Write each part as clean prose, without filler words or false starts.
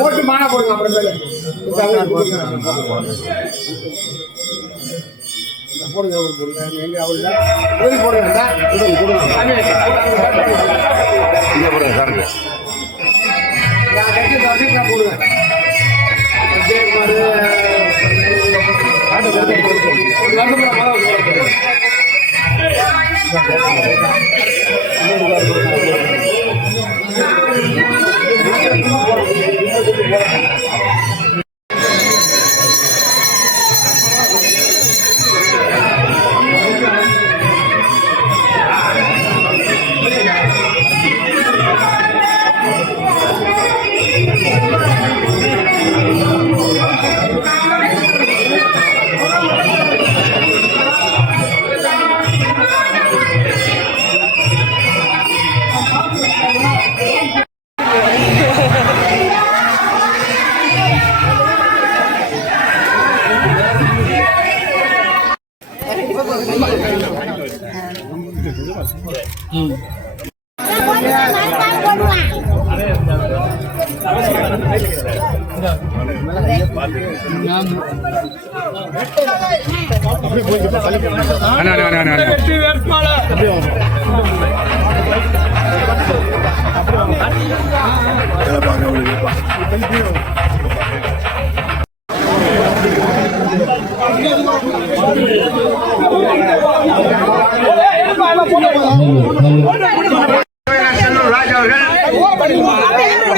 போட்டு மாலை போடுங்க அப்புறம் போடுங்க எங்க அவரு போடுங்க போடுங்க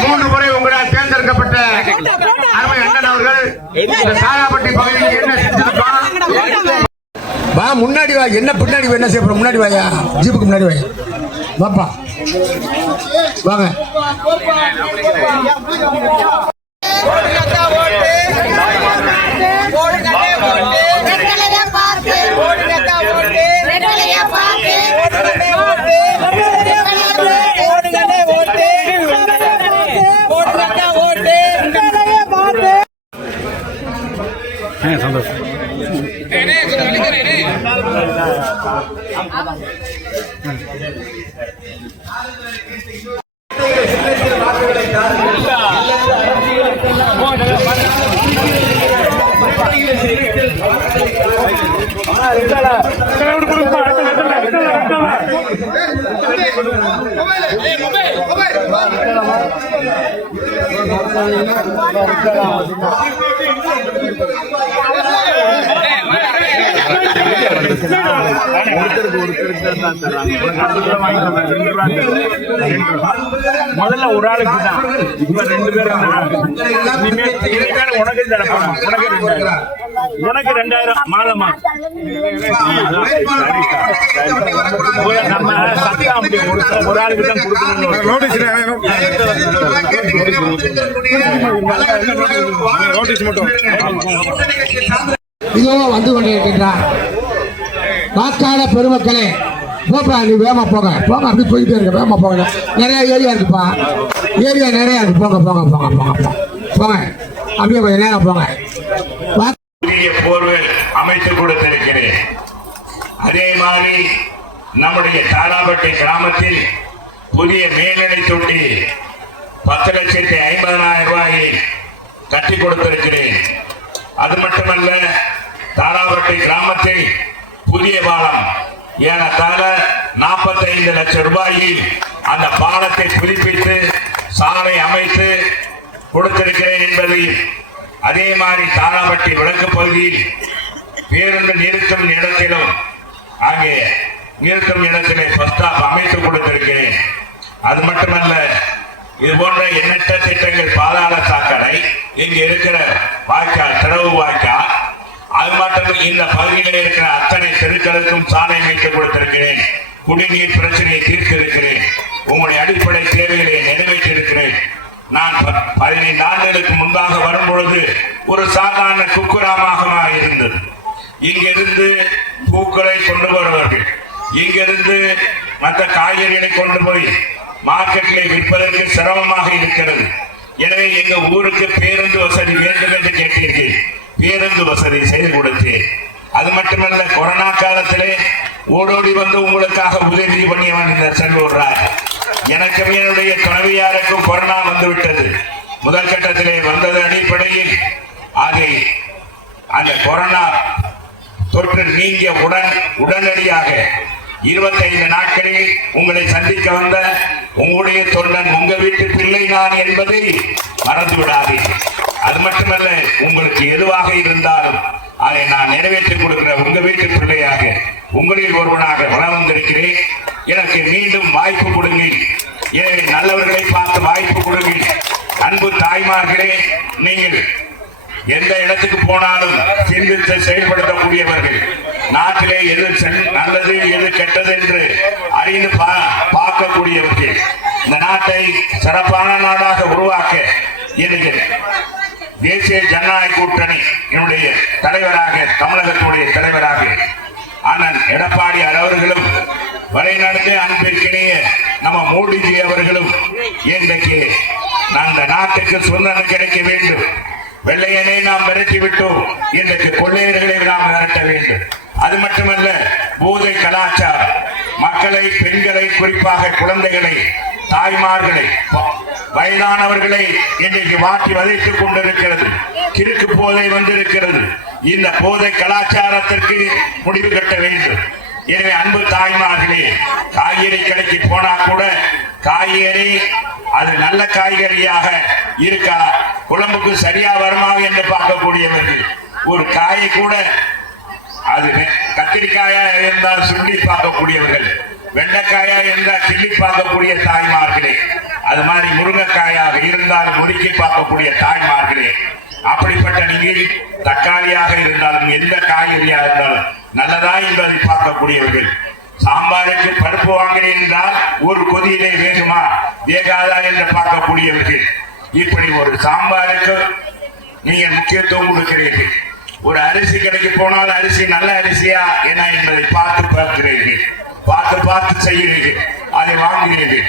மூன்று முறை உங்களால் தேர்ந்தெடுக்கப்பட்ட அருமை அண்ணன் அவர்கள் இந்த சாராப்பட்டி பகுதியில் என்ன செஞ்சிருக்கோம்? வா முன்னாடி வா, என்ன பின்னாடி என்ன செய்ய போற? முன்னாடி வாயா, ஜீப்புக்கு முன்னாடி வாயா, வாப்பா வாங்க. சந்தோஷம். முதல்ல ஒரு ஆளுக்கு தான், இப்ப 2 பேரும் உனக்கு 2000 மாதமா நம்ம சட்டம் ஒரு ஆளுக்கு தான் கொடுக்கணும். நோட்டீஸ் மட்டும் இதுவும் வந்து கொண்டிருக்கின்றார். வாக்காளர் பெருமக்களே, போப்பா, நீ வேகமா போங்க போங்க, அப்படி போயிட்டே இருக்க, வேகமா போங்க. நிறைய ஏரியா இருக்குப்பா, ஏரியா நிறைய இருக்கு, போங்க போங்க போங்க போங்க போங்க, அப்படியே கொஞ்சம் நேரம் போங்க. புதிய போர்வெல் அமைத்து கொடுத்திருக்கிறேன். அதே மாதிரி நம்முடைய தாராபட்டி கிராமத்தில் புதிய மேல்நிலை தொட்டி 10,50,000 ரூபாயை கட்டி கொடுத்திருக்கிறேன். அது மட்டுமல்ல, தாராபட்டி கிராமத்தில் புதிய பாலம் ஏறத்தாழ 45 லட்சம் ரூபாயில் அந்த பாலத்தை புதுப்பித்து சாலை அமைத்து கொடுத்திருக்கிறேன் என்பதை, அதே மாதிரி தாராபட்டி விளக்கு பகுதியில் பேருந்து நிறுத்தும் இடத்திலும் அங்கே நிறுத்தும் இடத்திலே பஸ் ஸ்டாப் அமைத்து கொடுத்திருக்கிறேன். அது மட்டுமல்ல, இது போன்ற எண்ணற்ற திட்டங்கள், பாதாள சாக்கடை, இங்கு இருக்கிற வாய்க்கால், திறவு வாய்க்கால், அது மட்டும் இந்த பகுதியில் இருக்கிற அத்தனை தெருக்களுக்கும் சாலை அமைத்து கொடுத்திருக்கிறேன். குடிநீர் பிரச்சனையை தீர்த்திருக்கிறேன். உங்களுடைய அடிப்படை தேவைகளை நிறைவேற்றியிருக்கிறேன். நான் 15 ஆண்டுகளுக்கு முன்பாக வரும்பொழுது ஒரு சாதாரண குக்கிராமமாக இருந்தது. இங்கிருந்து பூக்களை கொண்டு வருவார்கள், இங்கிருந்து மற்ற காய்கறிகளை கொண்டு போய் மார்க்கெட்டில் விற்பதற்கு சிரமமாக இருக்கிறது. எனவே எங்க ஊருக்கு பேருந்து வசதி வேண்டும் என்று கேட்டீர்கள், பேருந்து வசதி செய்து கொடுத்தேன். அது மட்டுமல்ல, கொரோனா காலத்திலே ஓடோடி வந்து உங்களுக்காக உதவி பண்ணியவன் இந்த செல்வராஜ். எனக்கும் என்னுடைய துணைவியாருக்கும் கொரோனா வந்துவிட்டது. முதல் கட்டத்திலே வந்தது அடிப்படையில் அதை அந்த கொரோனா தொற்று நீங்கிய உடனடியாக 25 நாட்களில் உங்களை சந்திக்க வந்த உங்களுடைய தொண்டன் உங்க வீட்டு பிள்ளை நான் என்பதை மறந்து விடாதீர்கள். அது மட்டுமல்ல, உங்களுக்கு எதுவாக இருந்தாலும் அதை நான் நிறைவேற்றிக் கொடுக்கிற உங்க வீட்டு பிள்ளையாக உங்களில் ஒருவனாக வளம் வந்திருக்கிறேன். எனக்கு மீண்டும் வாய்ப்பு கொடுங்கள். எனவே நல்லவர்களை பார்த்து வாய்ப்பு கொடுங்கள். அன்பு தாய்மார்களே, நீங்கள் எந்த இடத்துக்கு போனாலும் சிந்தித்து செயல்படுத்தக்கூடியவர்கள், நாட்டிலே எது நல்லது எது கெட்டது என்று அறிந்து பார்க்கக்கூடியவர்கள், இந்த நாட்டை சிறப்பான நாடாக உருவாக்க எனக்கு தேசிய ஜனநாயக கூட்டணி என்னுடைய தலைவராக, தமிழகத்துடைய தலைவராக அண்ணன் எடப்பாடி அவர்களும் வரைநடந்து அன்பிற்கிணைய நம்ம மோடிஜி அவர்களும் இன்றைக்கு அந்த நாட்டுக்கு சுதந்திரம் கிடைக்க வேண்டும். வெள்ளையனை நாம் விரட்டி விட்டோம், இன்றைக்கு கொள்ளையர்களை நாம் விரட்ட வேண்டும். அது மட்டுமல்ல, போதை கலாச்சாரம் மக்களை, பெண்களை, குறிப்பாக குழந்தைகளை, தாய்மார்களை, வயதானவர்களை இன்றைக்கு வாட்டி வதைத்துக் கொண்டிருக்கிறது. கிறுக்கு போதை வந்திருக்கிறது. இந்த போதை கலாச்சாரத்திற்கு முடிவு கட்ட வேண்டும். எனவே அன்பு தாய்மார்களே, காய்கறி கடைக்கு போனா கூட காய்கறி அது நல்ல காய்கறியாக இருக்கா, குழம்புக்கு சரியா வருமா என்று பார்க்கக்கூடியவர்கள், ஒரு காயை கூட அது கத்திரிக்காயா இருந்தால் சுண்டி பார்க்கக்கூடியவர்கள், வெண்டைக்காயா இருந்தால் கிள்ளி பார்க்கக்கூடிய தாய்மார்களே, அது மாதிரி முருங்கைக்காயாக இருந்தால் முறுக்கி பார்க்கக்கூடிய தாய்மார்களே, அப்படிப்பட்ட நீங்கள் தக்காளியாக இருந்தாலும் எந்த காய்கறியாக இருந்தாலும் நல்லதா என்பதை பார்க்கக்கூடியவர்கள், சாம்பாருக்கு பருப்பு வாங்கினேன் என்றால் ஒரு கொதியிலே வேகுமா வேகாதா என்று பார்க்கக்கூடியவர்கள், இப்படி ஒரு சாம்பாருக்கு நீங்கள் முக்கியத்துவம் கொடுக்கிறீர்கள். ஒரு அரிசி கடைக்கு போனால் அரிசி நல்ல அரிசியா என்ன என்பதை பார்த்து பார்க்கிறீர்கள், பார்த்து செய்கிறீர்கள், அதை வாங்குகிறீர்கள்.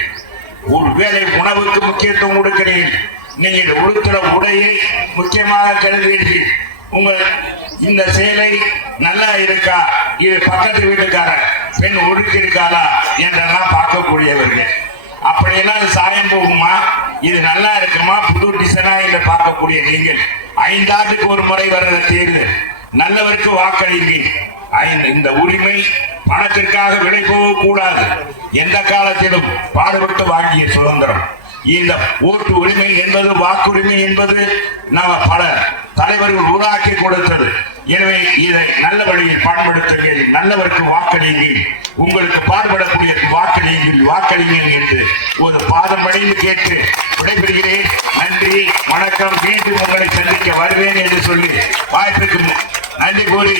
ஒரு வேளை உணவுக்கு முக்கியத்துவம் கொடுக்கிறீர்கள். நீங்கள் உடுத்துற உடையை முக்கியமாக கருதுகிறீர்கள். உங்கள் இந்த சேலை நல்லா இருக்கா, இது பக்கத்து வீட்டுக்கார பெண் ஒடுக்கி இருக்காளா என்றெல்லாம் பார்க்கக்கூடியவர்கள். அப்படியெல்லாம் சாயம் போகுமா, இது நல்லா இருக்குமா, புது டிசைனா என்று பார்க்கக்கூடிய நீங்கள் 5 ஆண்டுக்கு ஒரு முறை வர்ற தேர்தல், நல்லவருக்கு வாக்களிங்கள். இந்த உரிமை பணத்திற்காக விலை போக கூடாது. எந்த காலத்திலும் பாடுபட்டு வாங்கிய சுதந்திரம். இந்த ஓட்டு உரிமை என்பது, வாக்குரிமை என்பது நாம பல தலைவர்கள் உருவாக்கி கொடுத்தது. எனவே இதை நல்ல வழியில் பயன்படுத்துங்கள், நல்லவருக்கு வாக்களியுங்கள், உங்களுக்கு பாடுபடக்கூடிய வாக்களியுங்கள் என்று ஒரு பாதம் அடைந்து கேட்டு விடைபெறுகிறேன். நன்றி, வணக்கம். மீண்டும் உங்களை சந்திக்க வருவேன் என்று சொல்லி வாய்ப்புக்கு நன்றி கூறி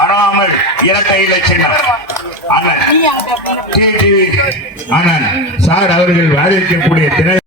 மறவாமல் இரட்டை இலட்சணம் அண்ணன் டிடிவி அண்ணன் சார் அவர்கள் வாதிக்கக்கூடிய